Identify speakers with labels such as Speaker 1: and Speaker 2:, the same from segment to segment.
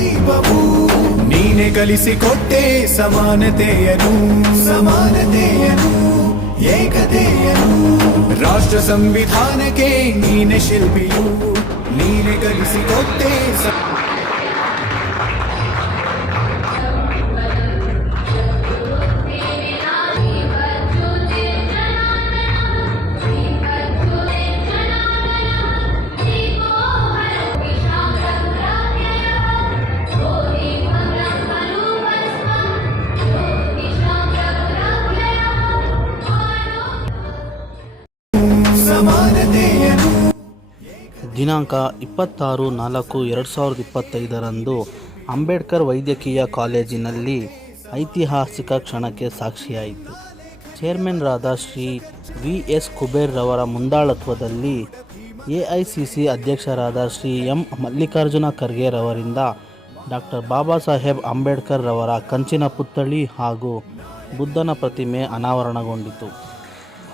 Speaker 1: ದಾರಿದೀಪವು ನೀನೆ ಕಲಿಸಿಕೊಟ್ಟೆ ಸಮಾನತೆಯನು. ಸಮಾನತೆಯನು ಏಕತೆಯನು. ರಾಷ್ಟ್ರ ಸಂವಿಧಾನಕ್ಕೆ ನೀನೆ ಶಿಲ್ಪಿಯು. ನೀನೆ ಕಲಿಸಿಕೊಟ್ಟೆ
Speaker 2: ದಿನಾಂಕ ಇಪ್ಪತ್ತಾರು ನಾಲ್ಕು ಎರಡು ಸಾವಿರದ ಇಪ್ಪತ್ತೈದರಂದು ಅಂಬೇಡ್ಕರ್ ವೈದ್ಯಕೀಯ ಕಾಲೇಜಿನಲ್ಲಿ ಐತಿಹಾಸಿಕ ಕ್ಷಣಕ್ಕೆ ಸಾಕ್ಷಿಯಾಯಿತು. ಚೇರ್ಮನ್ರಾದ ಶ್ರೀ ವಿ ಎಸ್ ಕುಬೇರ್ರವರ ಮುಂದಾಳತ್ವದಲ್ಲಿ ಎ ಐ ಸಿ ಸಿ ಅಧ್ಯಕ್ಷರಾದ ಶ್ರೀ ಎಂ ಮಲ್ಲಿಕಾರ್ಜುನ ಖರ್ಗೆರವರಿಂದ ಡಾಕ್ಟರ್ ಬಾಬಾ ಸಾಹೇಬ್ ಅಂಬೇಡ್ಕರ್ ರವರ ಕಂಚಿನ ಪುತ್ಥಳಿ ಹಾಗೂ ಬುದ್ಧನ ಪ್ರತಿಮೆ ಅನಾವರಣಗೊಂಡಿತು.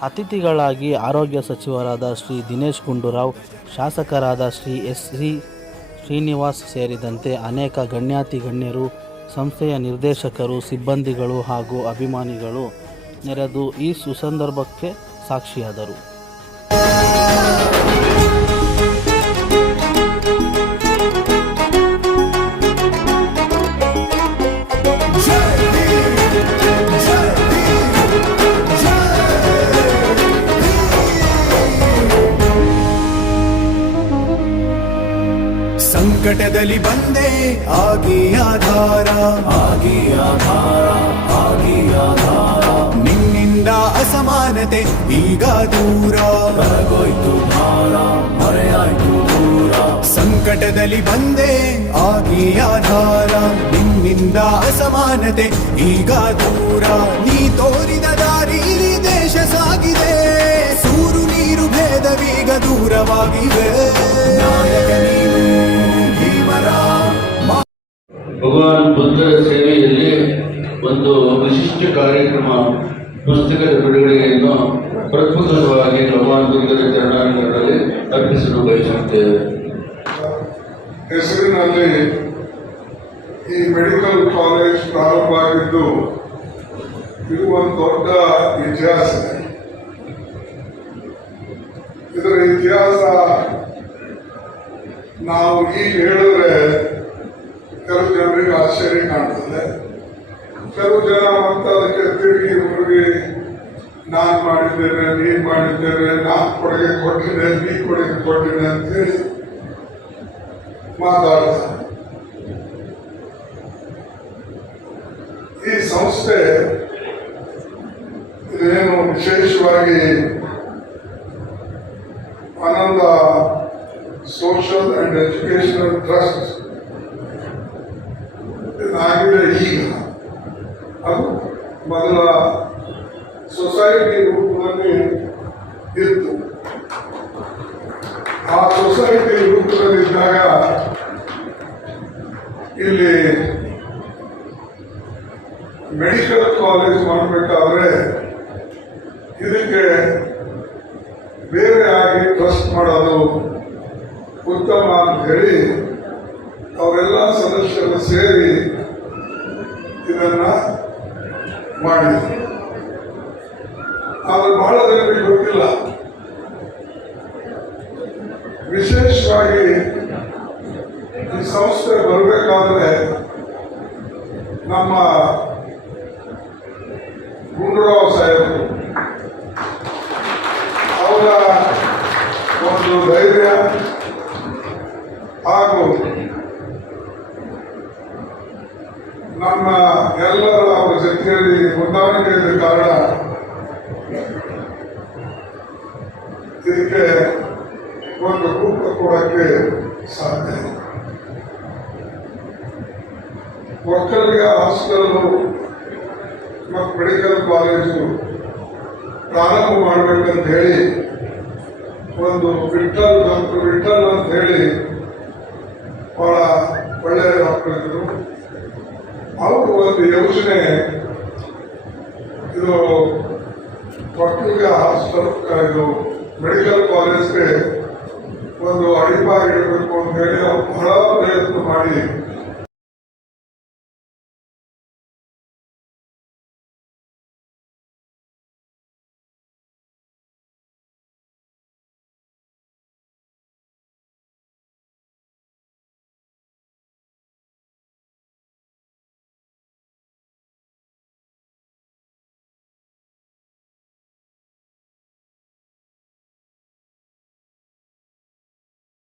Speaker 2: ಅತಿಥಿಗಳಾಗಿ ಆರೋಗ್ಯ ಸಚಿವರಾದ ಶ್ರೀ ದಿನೇಶ್ ಗುಂಡೂರಾವ್, ಶಾಸಕರಾದ ಶ್ರೀ ಎಸ್ ಸಿ ಶ್ರೀನಿವಾಸ್ ಸೇರಿದಂತೆ ಅನೇಕ ಗಣ್ಯಾತಿ ಗಣ್ಯರು, ಸಂಸ್ಥೆಯ ನಿರ್ದೇಶಕರು, ಸಿಬ್ಬಂದಿಗಳು ಹಾಗೂ ಅಭಿಮಾನಿಗಳು ನೆರೆದು ಈ ಸುಸಂದರ್ಭಕ್ಕೆ ಸಾಕ್ಷಿಯಾದರು.
Speaker 1: ಸಂಕಟದಲ್ಲಿ ಬಂದೆ, ಆಗಿ ಆಧಾರ ಆಗಿ ಆಧಾರ ಆಗಿ ಆಧಾರ. ನಿನ್ನಿಂದ ಅಸಮಾನತೆ ಈಗ ದೂರ. ಕರಗೋಯ್ತು ಭಾರ, ಮರೆಯಾಯ್ತು ದೂರ. ಸಂಕಟದಲ್ಲಿ ಬಂದೆ, ಆಗಿ ಆಧಾರ. ನಿನ್ನಿಂದ ಅಸಮಾನತೆ ಈಗ ದೂರ. ನೀ ತೋರಿದ ದಾರಿ ದೇಶ ಸಾಗಿದೆ. ಸೂರು ನೀರು ಭೇದವೀಗ ದೂರವಾಗಿವೆ ನಾಯಕ
Speaker 3: ಭಗವಾನ್ ಬುದ್ಧರ ಸೇವೆಯಲ್ಲಿ ಒಂದು ವಿಶಿಷ್ಟ ಕಾರ್ಯಕ್ರಮ ಪುಸ್ತಕದ ಬಿಡುಗಡೆಯನ್ನು ಪ್ರತ್ಯುತ್ತರವಾಗಿ ಭಗವಾನ್ ಬುದ್ಧರ ಚರಣಾಂಗಣದಲ್ಲಿ ಅರ್ಪಿಸಲು ಬಯಸುತ್ತೇವೆ.
Speaker 4: ಹೆಸರಿನಲ್ಲಿ ಈ ಮೆಡಿಕಲ್ ಕಾಲೇಜ್ ಪ್ರಾರಂಭ ಆಗಿದ್ದು ಇದು ಒಂದು ದೊಡ್ಡ ಇತಿಹಾಸ. ಇದರ ಇತಿಹಾಸ ನಾವು ಈಗ ಹೇಳಿದ್ರೆ ಕೆಲವು ಜನರಿಗೆ ಆಶ್ಚರ್ಯ ಕಾಣ್ತದೆ ಕೆಲವು ಜನ ಅಂತ ಅದಕ್ಕೆ ತಿರುಗಿ ಇವರಿಗೆ ನಾನ್ ಮಾಡಿದ್ದೇನೆ, ನೀನ್ ಮಾಡಿದ್ದೇನೆ, ನಾನ್ ಕೊಡುಗೆ ಕೊಟ್ಟಿದ್ದೆ ನೀ ಕೊಡುಗೆ ಕೊಟ್ಟಿದ್ದೆ ಅಂತೇಳಿ ಮಾತಾಡ್ತಾರೆ ಈ ಸಂಸ್ಥೆ ಇದೇನು ವಿಶೇಷವಾಗಿ Ananda social and educational trust ಇದಾಗಿದೆ ಈಗ ಅದು ಮೊದಲ ಸೊಸೈಟಿ ರೂಪದಲ್ಲಿ ಇತ್ತು. ಆ ಸೊಸೈಟಿ ರೂಪದಲ್ಲಿದ್ದಾಗ ಇಲ್ಲಿ ಮೆಡಿಕಲ್ ಕಾಲೇಜ್ ಮಾಡಬೇಕಾದ್ರೆ ಇದಕ್ಕೆ ಬೇರೆ ಆಗಿ ಟ್ರಸ್ಟ್ ಮಾಡೋದು ಉತ್ತಮ ಅಂತ ಹೇಳಿ ಅವರೆಲ್ಲ ಸದಸ್ಯರು ಸೇರಿ ಇದನ್ನ ಮಾಡಿದ್ರು. ಆದ್ರೆ ಬಹಳ ಜನರಿಗೆ ಗೊತ್ತಿಲ್ಲ. ವಿಶೇಷವಾಗಿ ಈ ಸಂಸ್ಥೆ ಬರಬೇಕಾದ್ರೆ ನಮ್ಮ ಗುಂಡೂರಾವ್ ಸಾಹೇಬರು ಅವರ ಒಂದು ಧೈರ್ಯ ಹಾಗೂ ನಮ್ಮ ಎಲ್ಲರ ಜೊತೆಯಲ್ಲಿ ಇದ್ದ ಕಾರಣ ಇದಕ್ಕೆ ಒಂದು ರೂಪ ಕೊಡಕ್ಕೆ ಸಾಧ್ಯ ಒಕ್ಕಲಿಗ ಹಾಸ್ಟೆಲ್ಲು ಮತ್ತು ಮೆಡಿಕಲ್ ಕಾಲೇಜು ಪ್ರಾರಂಭ ಮಾಡಬೇಕಂತ ಹೇಳಿ ಒಂದು ವಿಠಲ್ ಡಾಕ್ಟರ್ ವಿಠಲ್ ಅಂತ ಹೇಳಿ ಬಹಳ ಒಳ್ಳೆಯ ಡಾಕ್ಟರ್ ಇದ್ರು. ಅವರು ಒಂದು ಯೋಜನೆ. ಇದು ಮಕ್ಕಳಿಗೆ ಹಾಸ್ಪಿಟಲ್ ಇದು ಮೆಡಿಕಲ್ ಕಾಲೇಜ್ಗೆ ಒಂದು ಅಡಿಪಾಯ ಇಡಬೇಕು ಅಂತ ಹೇಳಿ ಬಹಳ ಪ್ರಯತ್ನ ಮಾಡಿ.